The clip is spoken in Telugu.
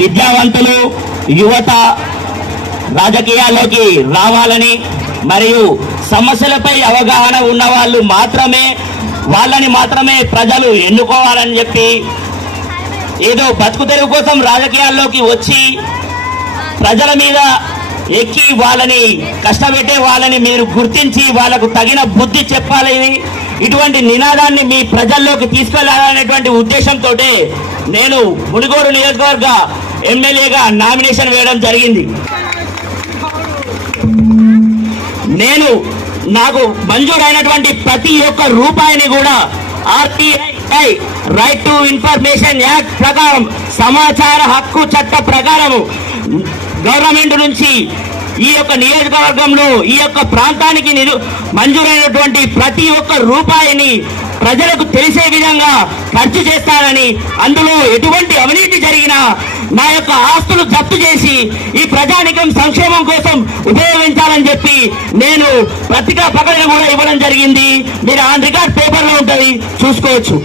విద్యావంతులు యువత రాజకీయాల్లోకి రావాలని మరియు సమస్యలపై అవగాహన ఉన్న వాళ్ళని మాత్రమే ప్రజలు ఎన్నుకోవాలని చెప్పి ఏదో బతుకు తెరువు కోసం రాజకీయాల్లోకి వచ్చి ప్రజల మీద ఎక్కి వాళ్ళని కష్టపెట్టే వాళ్ళని మీరు గుర్తించి వాళ్ళకు తగిన బుద్ధి చెప్పాలని ఇటువంటి నినాదాన్ని మీ ప్రజల్లోకి తీసుకెళ్లాలనేటువంటి ఉద్దేశంతో నేను మునుగోడు నియోజకవర్గ ఎమ్మెల్యేగా నామినేషన్ వేయడం జరిగింది. నేను నాకు మంజూరైనటువంటి ప్రతి ఒక్క రూపాయిని కూడా RTI right to information act ప్రకారం సమాచార హక్కు చట్ట ప్రకారము గవర్నమెంట్ నుంచి ఈ యొక్క నియోజకవర్గంలో ఈ యొక్క ప్రాంతానికి మంజూరైనటువంటి ప్రతి ఒక్క రూపాయిని ప్రజలకు తెలిసే విధంగా ఖర్చు చేస్తానని, అందులో ఎటువంటి అవినీతి జరిగినా నా యొక్క ఆస్తులు జప్తు చేసి ఈ ప్రజానికం సంక్షేమం కోసం ఉపయోగించాలని చెప్పి నేను పత్రికా ప్రకటన కూడా ఇవ్వడం జరిగింది. మీరు ఆన్ రికార్డ్ పేపర్లో ఉంటుంది, చూసుకోవచ్చు.